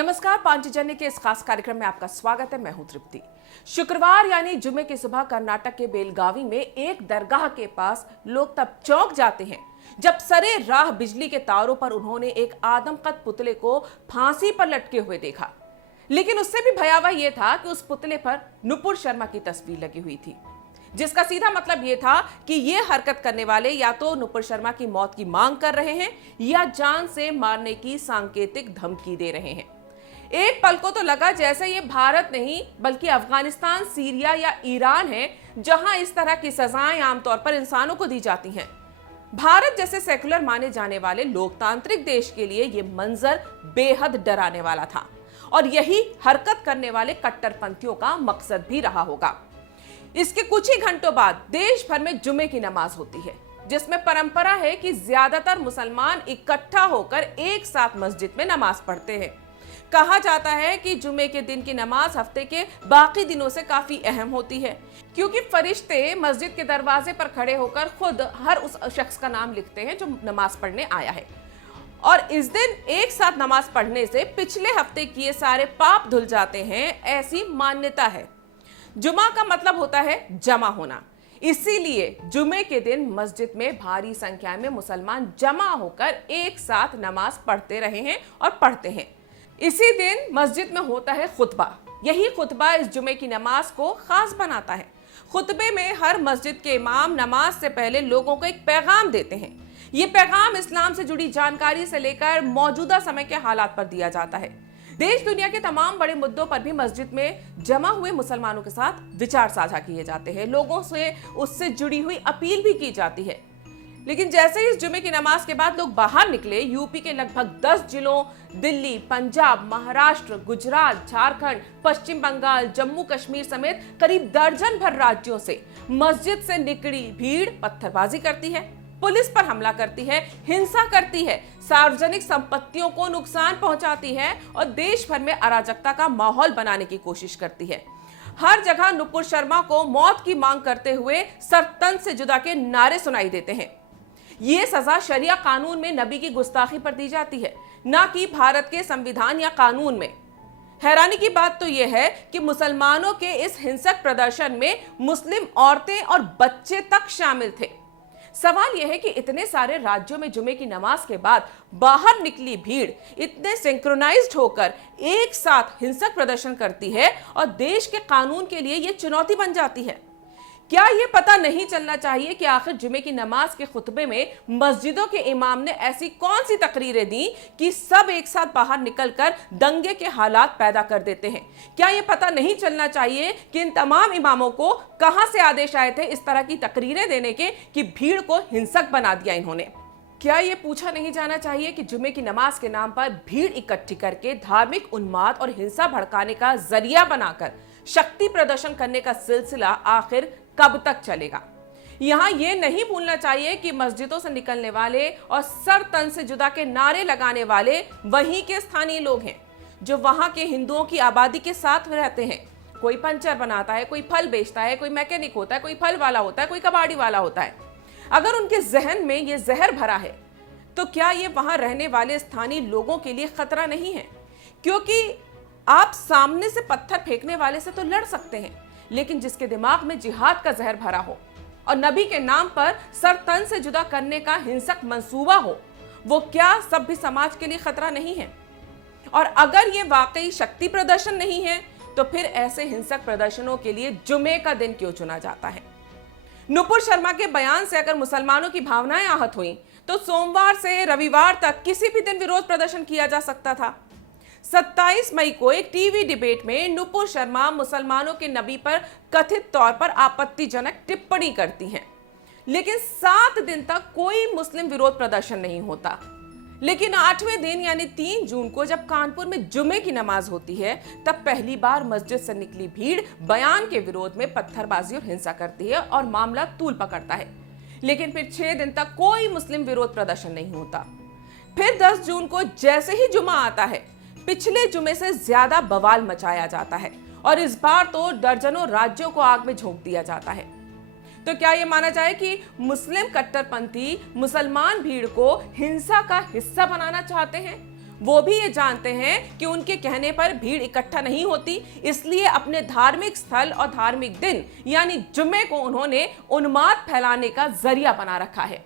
नमस्कार, पांचजन्य के इस खास कार्यक्रम में आपका स्वागत है। मैं हूं तृप्ति। शुक्रवार यानी जुमे की सुबह कर्नाटक के बेलगावी में एक दरगाह के पास लोग तब चौंक जाते हैं जब सरे राह बिजली के तारों पर उन्होंने एक आदमकद पुतले को फांसी पर लटके हुए देखा। लेकिन उससे भी भयावह यह था कि उस पुतले पर नुपुर शर्मा की तस्वीर लगी हुई थी, जिसका सीधा मतलब यह था कि ये हरकत करने वाले या तो नुपुर शर्मा की मौत की मांग कर रहे हैं या जान से मारने की सांकेतिक धमकी दे रहे हैं। एक पल को तो लगा जैसे ये भारत नहीं बल्कि अफगानिस्तान, सीरिया या ईरान है, जहां इस तरह की सजाएं आमतौर पर इंसानों को दी जाती हैं। भारत जैसे सेकुलर माने जाने वाले लोकतांत्रिक देश के लिए यह मंजर बेहद डराने वाला था और यही हरकत करने वाले कट्टरपंथियों का मकसद भी रहा होगा। इसके कुछ ही घंटों बाद देश भर में जुमे की नमाज होती है, जिसमें परंपरा है कि ज्यादातर मुसलमान इकट्ठा होकर एक साथ मस्जिद में नमाज पढ़ते हैं। कहा जाता है कि जुमे के दिन की नमाज हफ्ते के बाकी दिनों से काफी अहम होती है, क्योंकि फरिश्ते मस्जिद के दरवाजे पर खड़े होकर खुद हर उस शख्स का नाम लिखते हैं जो नमाज पढ़ने आया है। और इस दिन एक साथ नमाज पढ़ने से पिछले हफ्ते किए सारे पाप धुल जाते हैं, ऐसी मान्यता है। जुमा का मतलब होता है जमा होना, इसीलिए जुमे के दिन मस्जिद में भारी संख्या में मुसलमान जमा होकर एक साथ नमाज पढ़ते रहे हैं और पढ़ते हैं। इसी दिन मस्जिद में होता है खुतबा। यही खुतबा इस जुमे की नमाज को खास बनाता है। खुतबे में हर मस्जिद के इमाम नमाज से पहले लोगों को एक पैगाम देते हैं। ये पैगाम इस्लाम से जुड़ी जानकारी से लेकर मौजूदा समय के हालात पर दिया जाता है। देश दुनिया के तमाम बड़े मुद्दों पर भी मस्जिद में जमा हुए मुसलमानों के साथ विचार साझा किए जाते हैं। लोगों से उससे जुड़ी हुई अपील भी की जाती है। लेकिन जैसे ही इस जुमे की नमाज के बाद लोग बाहर निकले, यूपी के लगभग 10 जिलों, दिल्ली, पंजाब, महाराष्ट्र, गुजरात, झारखंड, पश्चिम बंगाल, जम्मू कश्मीर समेत करीब दर्जन भर राज्यों से मस्जिद से निकली भीड़ पत्थरबाजी करती है, पुलिस पर हमला करती है, हिंसा करती है, सार्वजनिक संपत्तियों को नुकसान पहुंचाती है और देश भर में अराजकता का माहौल बनाने की कोशिश करती है। हर जगह नुपुर शर्मा को मौत की मांग करते हुए सर तन से जुदा के नारे सुनाई देते हैं। ये सजा शरिया कानून में नबी की गुस्ताखी पर दी जाती है, ना कि भारत के संविधान या कानून में। हैरानी की बात तो यह है कि मुसलमानों के इस हिंसक प्रदर्शन में मुस्लिम औरतें और बच्चे तक शामिल थे। सवाल यह है कि इतने सारे राज्यों में जुमे की नमाज के बाद बाहर निकली भीड़ इतने सिंक्रोनाइज्ड होकर एक साथ हिंसक प्रदर्शन करती है और देश के कानून के लिए यह चुनौती बन जाती है। क्या यह पता नहीं चलना चाहिए कि आखिर जुमे की नमाज के खुतबे में मस्जिदों के इमाम ने ऐसी कौन सी तकरीरें दी कि सब एक साथ बाहर निकलकर दंगे के हालात पैदा कर देते हैं? क्या यह पता नहीं चलना चाहिए कि इन तमाम इमामों को कहां से आदेश आए थे इस तरह की तकरीरें देने के कि भीड़ को हिंसक बना दिया इन्होंने? क्या ये पूछा नहीं जाना चाहिए कि जुमे की नमाज के नाम पर भीड़ इकट्ठी करके धार्मिक उन्माद और हिंसा भड़काने का जरिया बनाकर शक्ति प्रदर्शन करने का सिलसिला आखिर कब तक चलेगा? यहां यह नहीं भूलना चाहिए कि मस्जिदों से निकलने वाले और सर तन से जुदा के नारे लगाने वाले वहीं के स्थानीय लोग हैं जो वहां के हिंदुओं की आबादी के साथ रहते हैं। कोई पंचर बनाता है, कोई फल बेचता है, कोई मैकेनिक होता है, कोई फल वाला होता है, कोई कबाड़ी वाला होता है। अगर उनके जहन में यह जहर भरा है तो क्या यह वहां रहने वाले स्थानीय लोगों के लिए खतरा नहीं है? क्योंकि आप सामने से पत्थर फेंकने वाले से तो लड़ सकते हैं, लेकिन जिसके दिमाग में जिहाद का जहर भरा हो और नबी के नाम पर सर तन से जुदा करने का हिंसक मंसूबा हो, वो क्या सभ्य समाज के लिए खतरा नहीं है? और अगर ये वाकई शक्ति प्रदर्शन नहीं है तो फिर ऐसे हिंसक प्रदर्शनों के लिए जुमे का दिन क्यों चुना जाता है? नुपुर शर्मा के बयान से अगर मुसलमानों की भावनाएं आहत हुई तो सोमवार से रविवार तक किसी भी दिन विरोध प्रदर्शन किया जा सकता था। 27 मई को एक टीवी डिबेट में नुपुर शर्मा मुसलमानों के नबी पर कथित तौर पर आपत्तिजनक टिप्पणी करती हैं, लेकिन 7 दिन तक कोई मुस्लिम विरोध प्रदर्शन नहीं होता। लेकिन 8वें दिन यानी 3 जून को जब कानपुर में जुमे की नमाज होती है, तब पहली बार मस्जिद से निकली भीड़ बयान के विरोध में पत्थरबाजी और हिंसा करती है और मामला तूल पकड़ता है। लेकिन फिर 6 दिन तक कोई मुस्लिम विरोध प्रदर्शन नहीं होता। फिर 10 जून को जैसे ही जुमा आता है, पिछले जुमे से ज्यादा बवाल मचाया जाता है और इस बार तो दर्जनों राज्यों को आग में झोंक दिया जाता है। तो क्या यह माना जाए कि मुस्लिम कट्टरपंथी मुसलमान भीड़ को हिंसा का हिस्सा बनाना चाहते हैं? वो भी ये जानते हैं कि उनके कहने पर भीड़ इकट्ठा नहीं होती, इसलिए अपने धार्मिक स्थल और धार्मिक दिन यानी जुम्मे को उन्होंने उन्माद फैलाने का जरिया बना रखा है।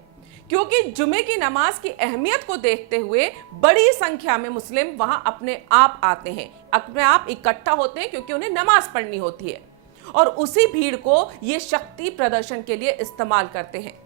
क्योंकि जुम्मे की नमाज की अहमियत को देखते हुए बड़ी संख्या में मुस्लिम वहां अपने आप आते हैं, अपने आप इकट्ठा होते हैं, क्योंकि उन्हें नमाज पढ़नी होती है और उसी भीड़ को ये शक्ति प्रदर्शन के लिए इस्तेमाल करते हैं।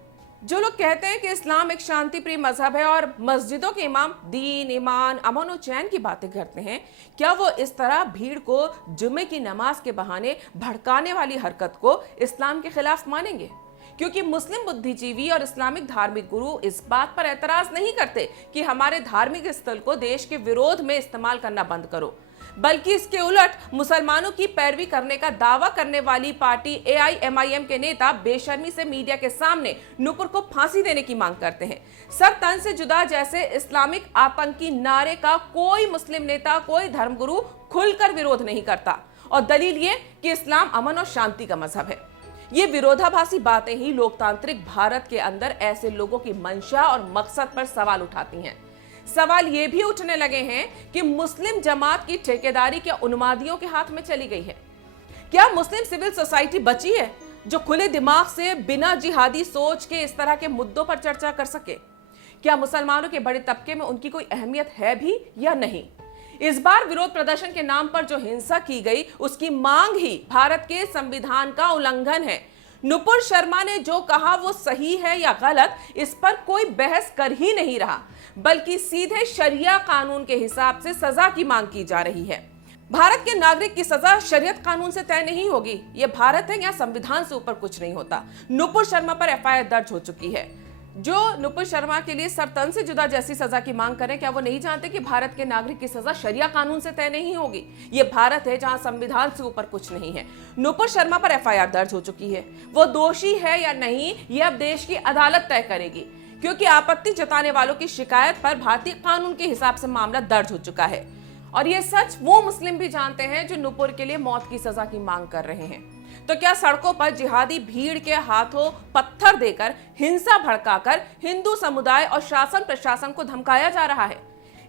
जो लोग कहते हैं कि इस्लाम एक शांति प्रिय मजहब है और मस्जिदों के इमाम दीन, ईमान, अमन और चैन की बातें करते हैं, क्या वो इस तरह भीड़ को जुम्मे की नमाज के बहाने भड़काने वाली हरकत को इस्लाम के खिलाफ मानेंगे? क्योंकि मुस्लिम बुद्धिजीवी और इस्लामिक धार्मिक गुरु इस बात पर एतराज नहीं करते कि हमारे धार्मिक स्थल को देश के विरोध में इस्तेमाल करना बंद करो, बल्कि इसके उलट मुसलमानों की पैरवी करने का दावा करने वाली पार्टी AIMIM के नेता बेशर्मी से मीडिया के सामने नुपुर को फांसी देने की मांग करते हैं। सर तन से जुदा जैसे इस्लामिक आतंकी नारे का कोई मुस्लिम नेता, कोई धर्मगुरु खुलकर विरोध नहीं करता, और दलील ये कि इस्लाम अमन और शांति का मजहब है। ये विरोधाभासी बातें ही लोकतांत्रिक भारत के अंदर ऐसे लोगों की मंशा और मकसद पर सवाल उठाती हैं। सवाल ये भी उठने लगे हैं कि मुस्लिम जमात की ठेकेदारी क्या उन्मादियों के हाथ में चली गई है? क्या मुस्लिम सिविल सोसाइटी बची है जो खुले दिमाग से बिना जिहादी सोच के इस तरह के मुद्दों पर चर्चा कर सके? क्या मुसलमानों के बड़े तबके में उनकी कोई अहमियत है भी या नहीं? इस बार विरोध प्रदर्शन के नाम पर जो हिंसा की गई, उसकी मांग ही भारत के संविधान का उल्लंघन है। नुपुर शर्मा ने जो कहा वो सही है या गलत, इस पर कोई बहस कर ही नहीं रहा, बल्कि सीधे शरिया कानून के हिसाब से सजा की मांग की जा रही है। भारत के नागरिक की सजा शरीयत कानून से तय नहीं होगी। ये भारत है, यहाँ संविधान से ऊपर कुछ नहीं होता। नुपुर शर्मा पर FIR दर्ज हो चुकी है। जो नुपुर शर्मा के लिए सर तन से जुदा जैसी सजा की मांग करें, क्या वो नहीं जानते कि भारत के नागरिक की सजा शरिया कानून से तय नहीं होगी? ये भारत है जहां संविधान से ऊपर कुछ नहीं है। नुपुर शर्मा पर FIR दर्ज हो चुकी है। वो दोषी है या नहीं, ये अब देश की अदालत तय करेगी, क्योंकि आपत्ति जताने वालों की शिकायत पर भारतीय कानून के हिसाब से मामला दर्ज हो चुका है। और ये सच वो मुस्लिम भी जानते हैं जो नुपुर के लिए मौत की सजा की मांग कर रहे हैं। तो क्या सड़कों पर जिहादी भीड़ के हाथों पत्थर देकर, हिंसा भड़काकर हिंदू समुदाय और शासन प्रशासन को धमकाया जा रहा है?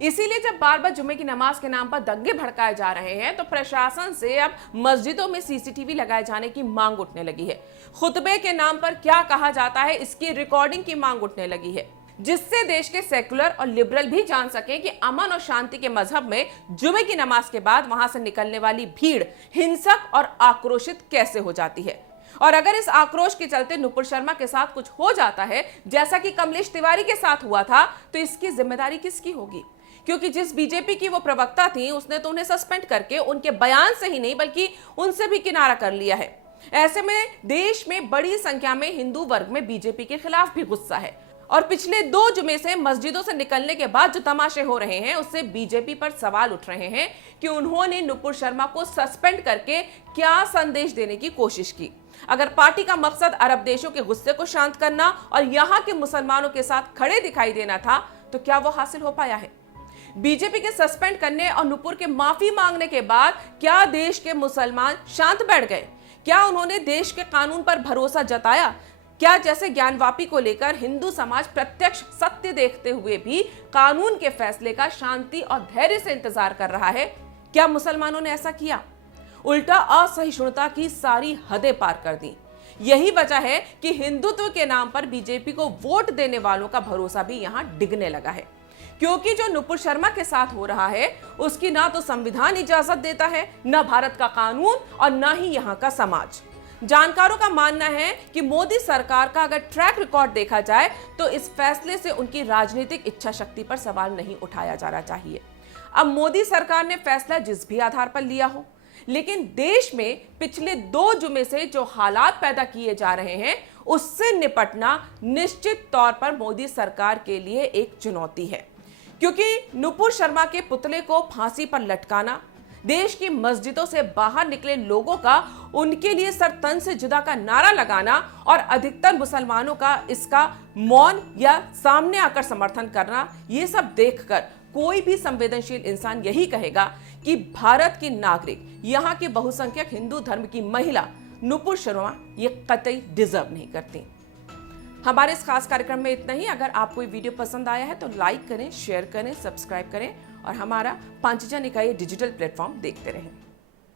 इसीलिए जब बार बार जुम्मे की नमाज के नाम पर दंगे भड़काए जा रहे हैं, तो प्रशासन से अब मस्जिदों में CCTV लगाए जाने की मांग उठने लगी है। खुतबे के नाम पर क्या कहा जाता है, इसकी रिकॉर्डिंग की मांग उठने लगी है, जिससे देश के सेकुलर और लिबरल भी जान सके कि अमन और शांति के मजहब में जुमे की नमाज के बाद वहां से निकलने वाली भीड़ हिंसक और आक्रोशित कैसे हो जाती है। और अगर इस आक्रोश के चलते नुपुर शर्मा के साथ कुछ हो जाता है, जैसा कि कमलेश तिवारी के साथ हुआ था, तो इसकी जिम्मेदारी किसकी होगी? क्योंकि जिस बीजेपी की वो प्रवक्ता थी, उसने तो उन्हें सस्पेंड करके उनके बयान से ही नहीं बल्कि उनसे भी किनारा कर लिया है। ऐसे में देश में बड़ी संख्या में हिंदू वर्ग में बीजेपी के खिलाफ भी गुस्सा है, और पिछले 2 जुमे से मस्जिदों से निकलने के बाद जो तमाशे हो रहे हैं, उससे बीजेपी पर सवाल उठ रहे हैं कि उन्होंने नुपुर शर्मा को सस्पेंड करके क्या संदेश देने की कोशिश की। अगर पार्टी का मकसद अरब देशों के गुस्से को शांत करना और यहाँ के मुसलमानों के साथ खड़े दिखाई देना था, तो क्या वो हासिल हो पाया है? बीजेपी के सस्पेंड करने और नुपुर के माफी मांगने के बाद क्या देश के मुसलमान शांत बैठ गए? क्या उन्होंने देश के कानून पर भरोसा जताया? क्या जैसे ज्ञानवापी को लेकर हिंदू समाज प्रत्यक्ष सत्य देखते हुए भी कानून के फैसले का शांति और धैर्य से इंतजार कर रहा है? क्या मुसलमानों ने ऐसा किया? उल्टा असहिष्णुता की सारी हदें पार कर दी। यही वजह है कि हिंदुत्व के नाम पर बीजेपी को वोट देने वालों का भरोसा भी यहां डिगने लगा है, क्योंकि जो नुपुर शर्मा के साथ हो रहा है उसकी ना तो संविधान इजाजत देता है, न भारत का कानून और न ही यहाँ का समाज। जानकारों का मानना है कि मोदी सरकार का अगर ट्रैक रिकॉर्ड देखा जाए तो इस फैसले से उनकी राजनीतिक इच्छा शक्ति पर सवाल नहीं उठाया जाना चाहिए। अब मोदी सरकार ने फैसला जिस भी आधार पर लिया हो, लेकिन देश में पिछले 2 जुमे से जो हालात पैदा किए जा रहे हैं, उससे निपटना निश्चित तौर पर मोदी सरकार के लिए एक चुनौती है। क्योंकि नुपुर शर्मा के पुतले को फांसी पर लटकाना, देश की मस्जिदों से बाहर निकले लोगों का उनके लिए सर तन से जुदा का नारा लगाना और अधिकतर मुसलमानों का इसका मौन या सामने आकर समर्थन करना, ये सब देखकर कोई भी संवेदनशील इंसान यही कहेगा कि भारत की नागरिक, यहाँ के बहुसंख्यक हिंदू धर्म की महिला नुपुर शर्मा ये कतई डिजर्व नहीं करती। हमारे इस खास कार्यक्रम में इतना ही। अगर आपको ये वीडियो पसंद आया है तो लाइक करें, शेयर करें, सब्सक्राइब करें और हमारा पांचजन इकाई डिजिटल प्लेटफॉर्म देखते रहें।